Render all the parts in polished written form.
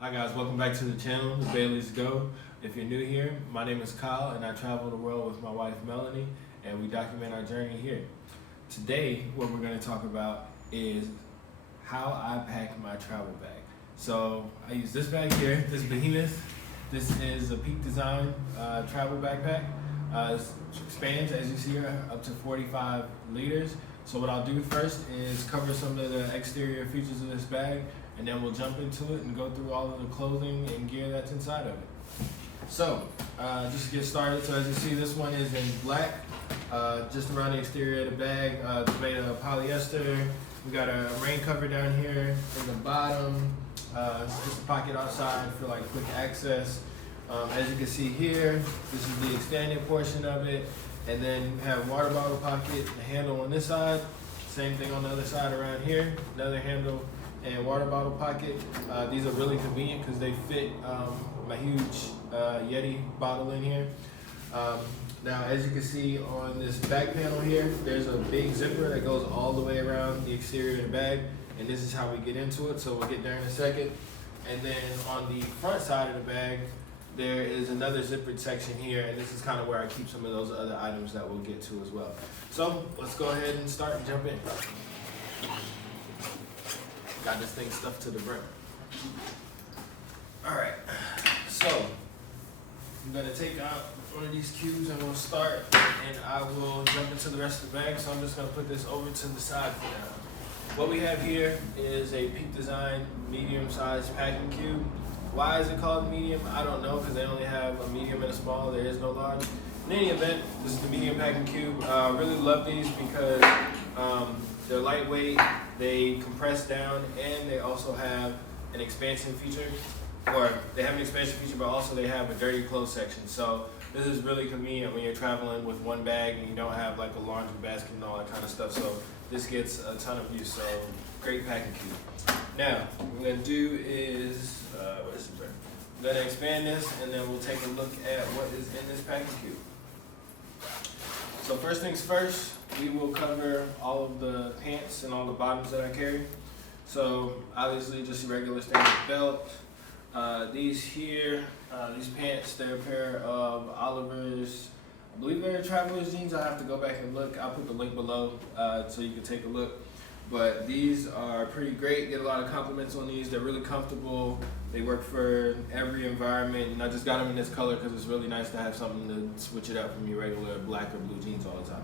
Hi guys, welcome back to the channel, The Baileys Go. If you're new here, my name is Kyle and I travel the world with my wife Melanie and we document our journey here. Today, what we're going to talk about is how I pack my travel bag. So I use this bag here, this behemoth. This is a Peak Design travel backpack. It expands, as you see here, up to 45 liters. So what I'll do first is cover some of the exterior features of this bag, and then we'll jump into it and go through all of the clothing and gear that's inside of it. So, just to get started, so as you see, this one is in black, just around the exterior of the bag. It's made of polyester. We got a rain cover down here in the bottom, just a pocket outside for like quick access. As you can see here, this is the extended portion of it, and then you have water bottle pocket, the handle on this side, same thing on the other side around here, another handle and water bottle pocket. These are really convenient because they fit my huge Yeti bottle in here. Now, as you can see on this back panel here, there's a big zipper that goes all the way around the exterior of the bag, and this is how we get into it, so we'll get there in a second. And then on the front side of the bag, there is another zippered section here, and this is kind of where I keep some of those other items that we'll get to as well. So let's go ahead and start and jump in. Got this thing stuffed to the brim. All right, so I'm gonna take out one of these cubes and we'll start, and I will jump into the rest of the bag. So I'm just gonna put this over to the side for now. What we have here is a Peak Design medium-sized packing cube. Why is it called medium? I don't know, because they only have a medium and a small. There is no large. In any event, this is the medium packing cube. I really love these because they're lightweight, they compress down, and they also have an expansion feature. Or they have an expansion feature, but also they have a dirty clothes section. So this is really convenient when you're traveling with one bag and you don't have like a laundry basket and all that kind of stuff. So this gets a ton of use. So great packing cube. Now, what we're gonna do is, I'm gonna expand this, and then we'll take a look at what is in this packing cube. So first things first, we will cover all of the pants and all the bottoms that I carry. So obviously just a regular standard belt. These here, these pants, they're a pair of Oliver's, I believe they're Traveler's jeans. I'll have to go back and look. I'll put the link below so you can take a look. But these are pretty great. Get a lot of compliments on these. They're really comfortable. They work for every environment. And I just got them in this color because it's really nice to have something to switch it up from your regular black or blue jeans all the time.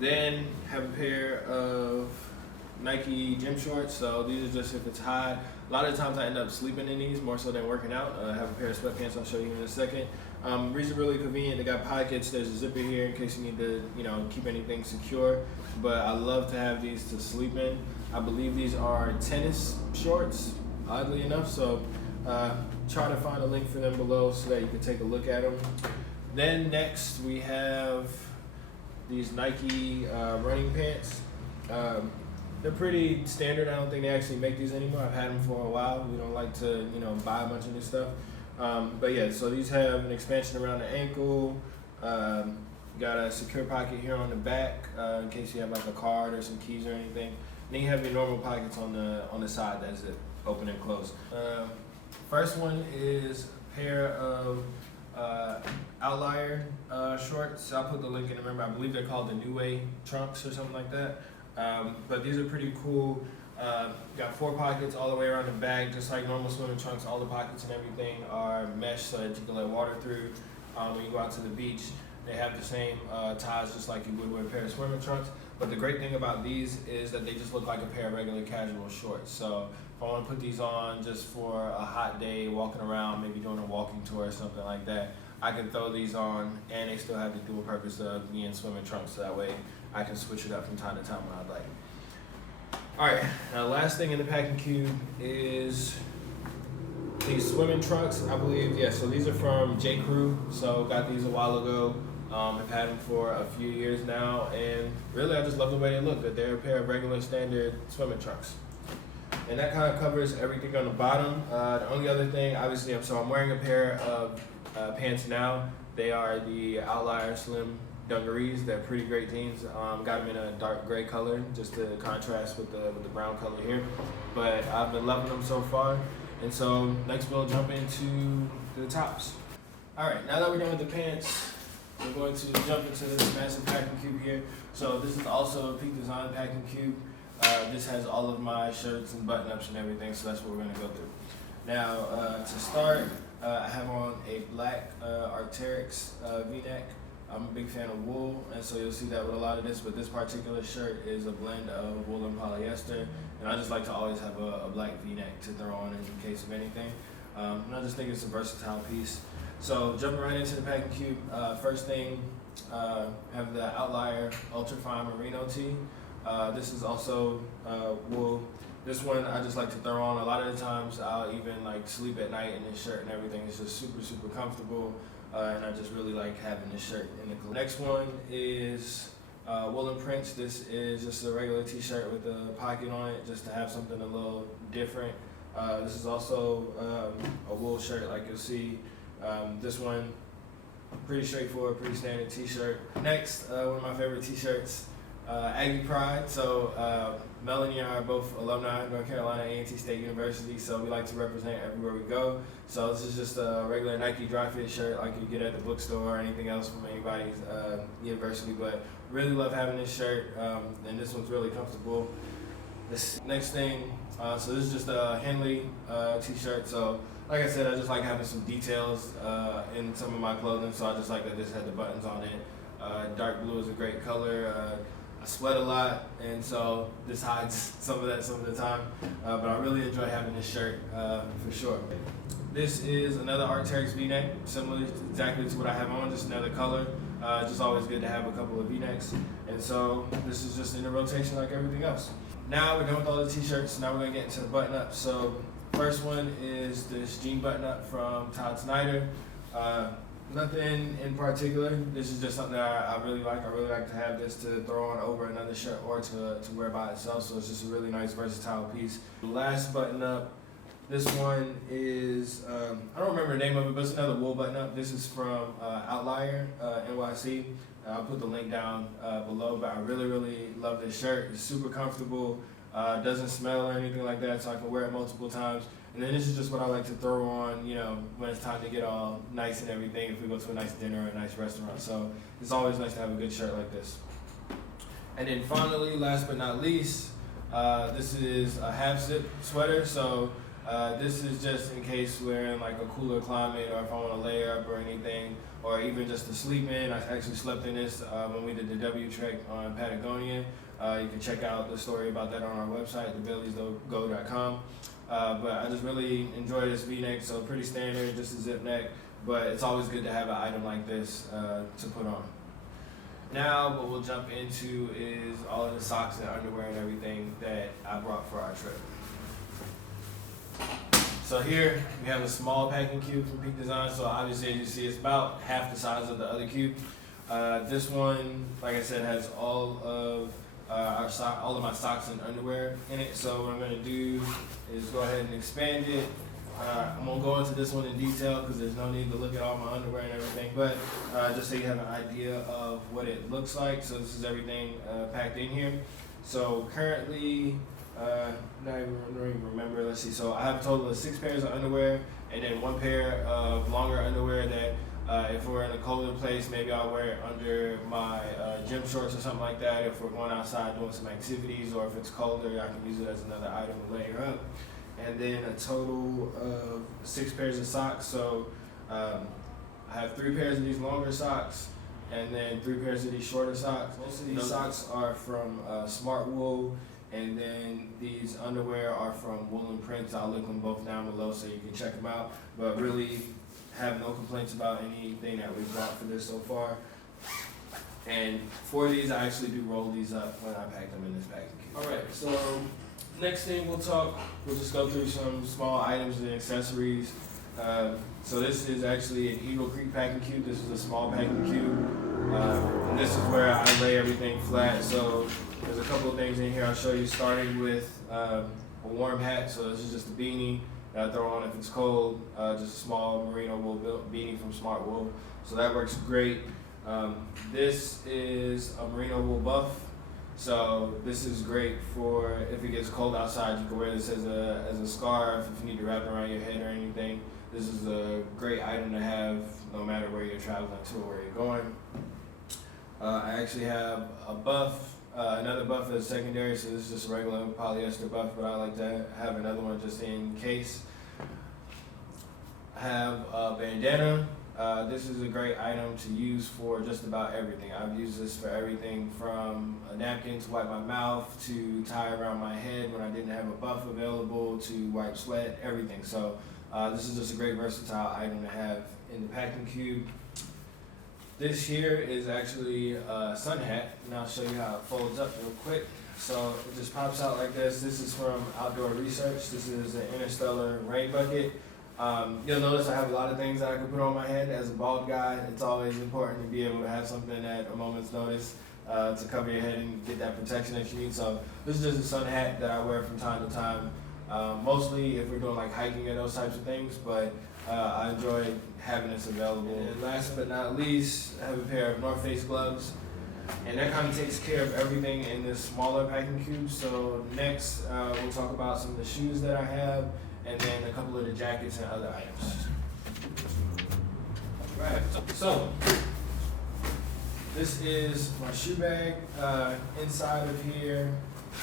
Then have a pair of Nike gym shorts. So these are just if it's hot. A lot of times I end up sleeping in these more so than working out. I have a pair of sweatpants I'll show you in a second. These are really convenient. They got pockets. There's a zipper here in case you need to, keep anything secure. But I love to have these to sleep in. I believe these are tennis shorts, oddly enough. So try to find a link for them below so that you can take a look at them. Then next we have these Nike running pants. They're pretty standard. I don't think they actually make these anymore. I've had them for a while. We don't like to, buy a bunch of new stuff. But yeah, so these have an expansion around the ankle. Got a secure pocket here on the back in case you have like a card or some keys or anything. And then you have your normal pockets on the side that's it, open and close. First one is a pair of Outlier shorts. I'll put the link in. Remember, I believe they're called the New Way trunks or something like that. But these are pretty cool. Got 4 pockets all the way around the bag, just like normal swimming trunks. All the pockets and everything are mesh so that you can let water through when you go out to the beach. They have the same ties just like you would with a pair of swimming trunks. But the great thing about these is that they just look like a pair of regular casual shorts. So if I want to put these on just for a hot day, walking around, maybe doing a walking tour or something like that, I can throw these on, and they still have the dual purpose of being swimming trunks, so that way I can switch it up from time to time when I'd like. All right, now last thing in the packing cube is these swimming trunks, I believe. Yeah, so these are from J. Crew, so got these a while ago. I've had them for a few years now, and really I just love the way they look. They're a pair of regular standard swimming trunks. And that kind of covers everything on the bottom. The only other thing, obviously, I'm wearing a pair of pants now. They are the Outlier Slim Dungarees. They're pretty great jeans. Got them in a dark gray color just to contrast with the brown color here. But I've been loving them so far. And so next we'll jump into the tops. All right, now that we're done with the pants, we're going to jump into this massive packing cube here. So this is also a Peak Design packing cube. This has all of my shirts and button-ups and everything, so that's what we're gonna go through. Now, to start, I have on a black Arcteryx V Neck. I'm a big fan of wool, and so you'll see that with a lot of this, but this particular shirt is a blend of wool and polyester, and I just like to always have a black V Neck to throw on in case of anything. And I just think it's a versatile piece. So jumping right into the packing cube, first thing, have the Outlier Ultrafine Merino tee. This is also wool. This one I just like to throw on. A lot of the times I'll even like sleep at night in this shirt and everything. It's just super comfortable, and I just really like having this shirt in the clothes. Next one is woolen prints. This is just a regular t-shirt with a pocket on it, just to have something a little different. This is also a wool shirt, like you'll see. This one, pretty straightforward, pretty standard t-shirt. Next, one of my favorite t-shirts, Aggie Pride. So Melanie and I are both alumni of North Carolina A&T State University, so we like to represent everywhere we go. So this is just a regular Nike Dri Fit shirt like you get at the bookstore or anything else from anybody's university, but really love having this shirt, and this one's really comfortable. This next thing, so this is just a Henley t-shirt. So like I said, I just like having some details in some of my clothing, so I just like that this had the buttons on it. Dark blue is a great color. I sweat a lot, and so this hides some of that some of the time, but I really enjoy having this shirt for sure. This is another Arcteryx V-neck, similar exactly to what I have on, just another color. Just always good to have a couple of V-necks, and so this is just in a rotation like everything else. Now we're done with all the t-shirts, now we're gonna get into the button-up. So first one is this jean button-up from Todd Snyder. Nothing in particular. This is just something that I really like. I really like to have this to throw on over another shirt or to wear by itself. So it's just a really nice, versatile piece. Last button up. This one is, I don't remember the name of it, but it's another wool button up. This is from Outlier NYC. I'll put the link down below, but I really love this shirt. It's super comfortable. Doesn't smell or anything like that, so I can wear it multiple times. And then this is just what I like to throw on, you know, when it's time to get all nice and everything, if we go to a nice dinner or a nice restaurant. So it's always nice to have a good shirt like this. And then finally, last but not least, this is a half zip sweater. So this is just in case we're in like a cooler climate, or if I want to layer up or anything, or even just to sleep in. I actually slept in this when we did the W trek on Patagonia. You can check out the story about that on our website, thebaileysgo.com. But I just really enjoy this V-neck, so pretty standard, just a zip neck, but it's always good to have an item like this to put on. Now what we'll jump into is all of the socks and underwear and everything that I brought for our trip. So here we have a small packing cube from Peak Design, so obviously as you see it's about half the size of the other cube. This one, like I said, has all of all of my socks and underwear in it. So what I'm going to do is go ahead and expand it. I'm going to go into this one in detail because there's no need to look at all my underwear and everything, but just so you have an idea of what it looks like. So this is everything packed in here. So currently, I don't even remember, let's see. So I have a total of 6 pairs of underwear, and then 1 pair of longer underwear that if we're in a colder place, maybe I'll wear it under my gym shorts or something like that. If we're going outside doing some activities, or if it's colder, I can use it as another item to layer up. And then a total of 6 pairs of socks. So I have 3 pairs of these longer socks, and then 3 pairs of these shorter socks. Most of these socks are from Smart Wool, and then these underwear are from Woolen Prints. I'll link them both down below so you can check them out. But really, have no complaints about anything that we've bought for this so far. And for these, I actually do roll these up when I pack them in this packing cube. Alright, so next thing we'll just go through some small items and accessories. So this is actually an Eagle Creek packing cube. This is a small packing cube. And this is where I lay everything flat. So there's a couple of things in here I'll show you, starting with a warm hat. So this is just a beanie that I throw on if it's cold, just a small Merino wool beanie from Smart Wool. So that works great. This is a Merino wool buff. So this is great for if it gets cold outside. You can wear this as a scarf if you need to wrap it around your head or anything. This is a great item to have no matter where you're traveling to or where you're going. I actually have a buff, another buff as secondary, so this is just a regular polyester buff, but I like to have another one just in case. I have a bandana. This is a great item to use for just about everything. I've used this for everything from a napkin to wipe my mouth, to tie around my head when I didn't have a buff available, to wipe sweat, everything. So this is just a great versatile item to have in the packing cube. This here is actually a sun hat, and I'll show you how it folds up real quick. So it just pops out like this. This is from Outdoor Research. This is an Interstellar rain bucket. You'll notice I have a lot of things that I can put on my head. As a bald guy, it's always important to be able to have something at a moment's notice to cover your head and get that protection that you need. So this is just a sun hat that I wear from time to time, mostly if we're doing like hiking and those types of things, but I enjoy having this available. And last but not least, I have a pair of North Face gloves, and that kind of takes care of everything in this smaller packing cube. So next, we'll talk about some of the shoes that I have, and then a couple of the jackets and other items. Right, so this is my shoe bag. Inside of here,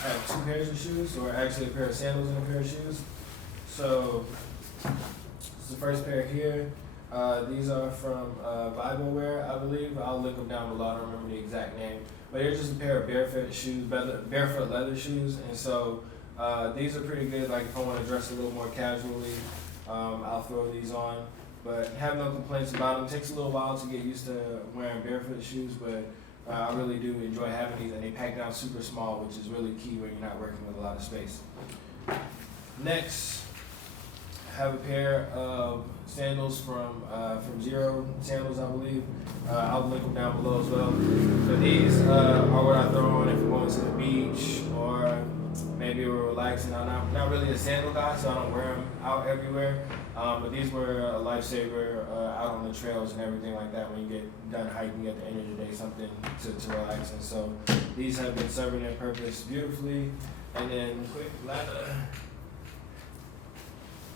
I have 2 pairs of shoes, or actually a pair of sandals and a pair of shoes. So this is the first pair here. These are from Bible Wear, I believe. I'll link them down below. I don't remember the exact name, but they're just a pair of barefoot shoes, barefoot leather shoes, and so these are pretty good. Like if I want to dress a little more casually, I'll throw these on. But have no complaints about them. It takes a little while to get used to wearing barefoot shoes, but I really do enjoy having these, and they pack down super small, which is really key when you're not working with a lot of space. Next, I have a pair of sandals from Zero Sandals, I believe. I'll link them down below as well. But these are what I throw on if I'm going to the beach, or maybe we're relaxing. I'm not really a sandal guy, so I don't wear them out everywhere. But these were a lifesaver out on the trails and everything like that when you get done hiking at the end of the day, something to relax. And so these have been serving their purpose beautifully. And then quick ladder.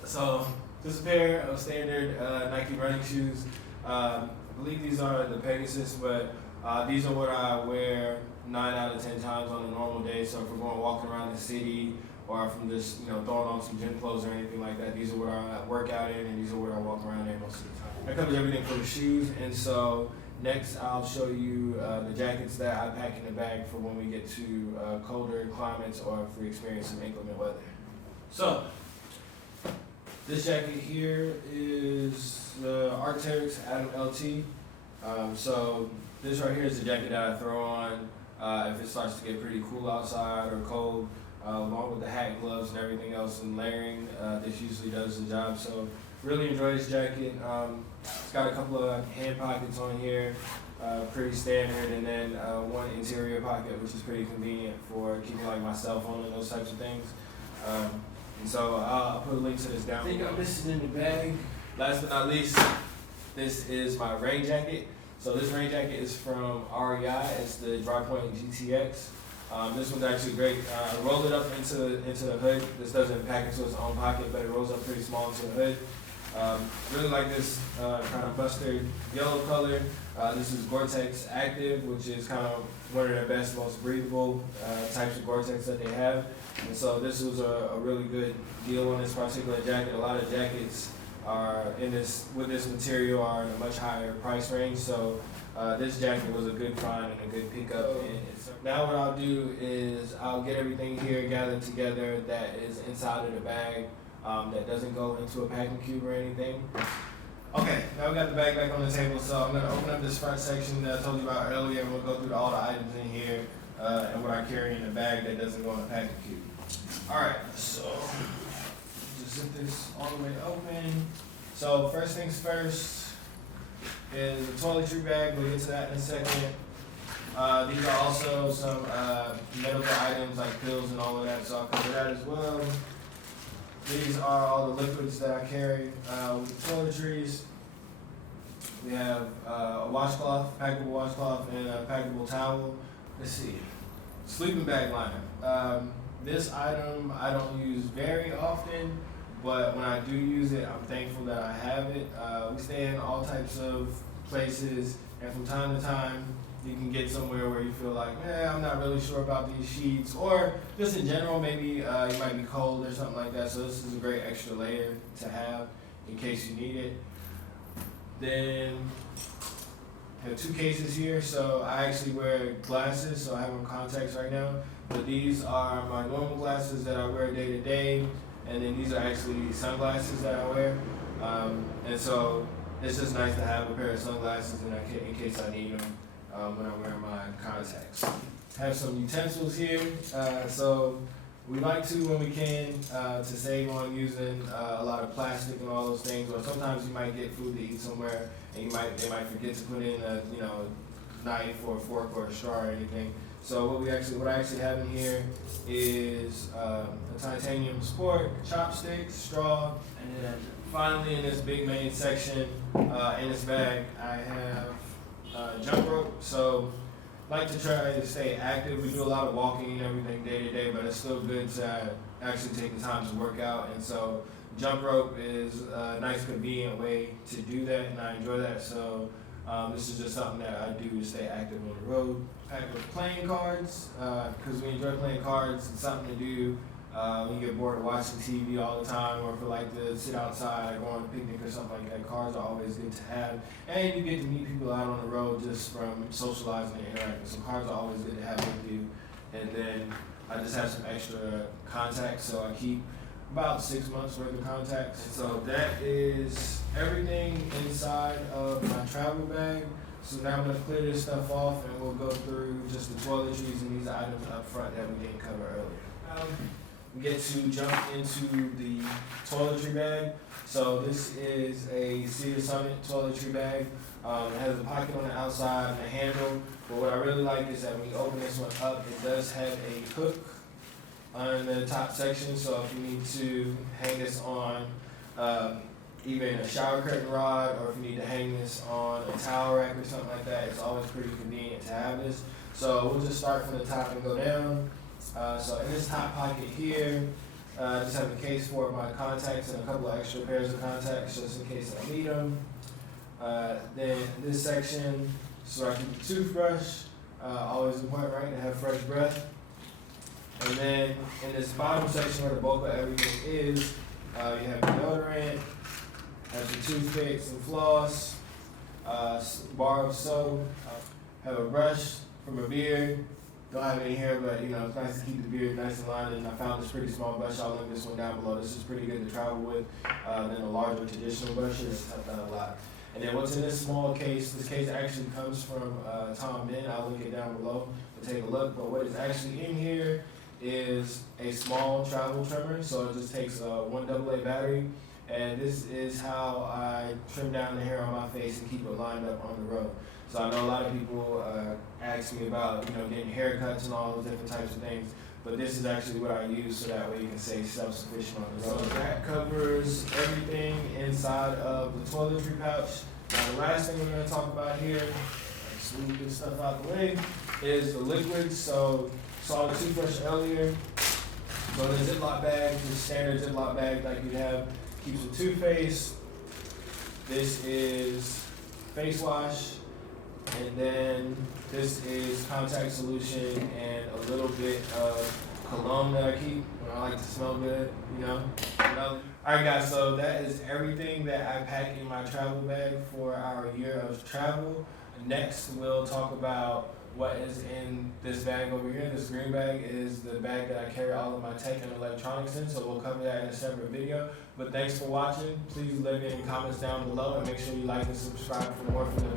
So this is a pair of standard Nike running shoes. I believe these are the Pegasus, but these are what I wear 9 out of 10 times on a normal day. So if we're going walking around the city, or if I'm just throwing on some gym clothes or anything like that, these are what I work out in, and these are what I walk around in most of the time. That covers everything for the shoes. And so next I'll show you the jackets that I pack in the bag for when we get to colder climates, or if we experience some inclement weather. So this jacket here is the Arcteryx A2B V. So this right here is the jacket that I throw on if it starts to get pretty cool outside or cold, along with the hat, gloves, and everything else, and layering. This usually does the job. So really enjoy this jacket. It's got a couple of hand pockets on here, pretty standard, and then one interior pocket, which is pretty convenient for keeping like my cell phone and those types of things. And so I'll put a link to this down below. I think I'm missing in the bag. Last but not least, this is my rain jacket. So this rain jacket is from REI. It's the Dri Fit Tee. This one's actually great. Roll it up into the hood. This doesn't pack into its own pocket, but it rolls up pretty small into the hood. Really like this kind of mustard yellow color. This is Gore-Tex Active, which is kind of one of their best, most breathable types of Gore-Tex that they have. And so this was a really good deal on this particular jacket. A lot of jackets are with this material are in a much higher price range. So this jacket was a good find and a good pickup. Now what I'll do is I'll get everything here gathered together that is inside of the bag, that doesn't go into a packing cube or anything. Okay, now we got the bag back on the table, so I'm going to open up this front section that I told you about earlier, and we'll go through all the items in here and what I carry in the bag that doesn't go in a packing cube. Alright, so just zip this all the way open. So first things first is the toiletry bag. We'll get to that in a second. These are also some medical items like pills and all of that, so I'll cover that as well. These are all the liquids that I carry with the toiletries. We have a washcloth, packable washcloth, and a packable towel. Let's see. sleeping bag liner. This item I don't use very often, but when I do use it, I'm thankful that I have it. We stay in all types of places, and from time to time, you can get somewhere where you feel like, I'm not really sure about these sheets, or just in general, maybe you might be cold or something like that. So this is a great extra layer to have in case you need it. Then I have 2 cases here. So I actually wear glasses, so I have on contacts right now. But these are my normal glasses that I wear day to day, and then these are actually sunglasses that I wear. And so it's just nice to have a pair of sunglasses in case I need them. When I'm wearing my contacts. Have some utensils here. So we like to, when we can, to save on using a lot of plastic and all those things. Or sometimes you might get food to eat somewhere, and they might forget to put in a knife or a fork or a straw or anything. So what I actually have in here is a titanium sport, chopsticks, straw, and then finally in this big main section in this bag I have jump rope. So like to try to stay active. We do a lot of walking and everything day to day, but it's still good to actually take the time to work out. And so jump rope is a nice convenient way to do that, and I enjoy that. So this is just something that I do to stay active on the road. Packed with playing cards, because we enjoy playing cards. It's something to do when you get bored of watching TV all the time, or if you like to sit outside or go on a picnic or something like that. Cards are always good to have, and you get to meet people out on the road just from socializing and interacting. So cards are always good to have with you. And then I just have some extra contacts, so I keep about 6 months worth of contacts. And so that is everything inside of my travel bag. So now I'm going to clear this stuff off, and we'll go through just the toiletries and these items up front that we didn't cover earlier. We get to jump into the toiletry bag. So this is a Cedar Summit toiletry bag. It has a pocket on the outside and a handle. But what I really like is that when you open this one up, it does have a hook on the top section. So if you need to hang this on even a shower curtain rod, or if you need to hang this on a towel rack or something like that, it's always pretty convenient to have this. So we'll just start from the top and go down. So in this top pocket here, I just have a case for my contacts and a couple of extra pairs of contacts just in case I need them. Then in this section, so I keep a toothbrush, always important, right, to have fresh breath. And then in this bottom section where the bulk of everything is, you have deodorant, have some toothpicks and floss, bar of soap, have a brush from a beard. Don't have any hair, but it's nice to keep the beard nice and lined. And I found this pretty small brush. I'll link this one down below. This is pretty good to travel with than the larger traditional brushes. Helped out a lot. And then what's in this small case? This case actually comes from Tom Min. I'll link it down below to take a look. But what is actually in here is a small travel trimmer. So it just takes one AA battery. And this is how I trim down the hair on my face and keep it lined up on the road. So I know a lot of people ask me about getting haircuts and all those different types of things, but this is actually what I use so that way you can stay self-sufficient on the road. So that covers everything inside of the toiletry pouch. Now the last thing we're going to talk about here, smooth this stuff out the way, is the liquids. So saw the toothbrush earlier. So the Ziploc bag, the standard Ziploc bag like you have, keeps the toothpaste. This is face wash. And then this is contact solution and a little bit of cologne that I keep when I like to smell good, Alright guys, so that is everything that I pack in my travel bag for our year of travel. Next, we'll talk about what is in this bag over here. This green bag is the bag that I carry all of my tech and electronics in, so we'll cover that in a separate video. But thanks for watching. Please leave any comments down below, and make sure you like and subscribe for more from the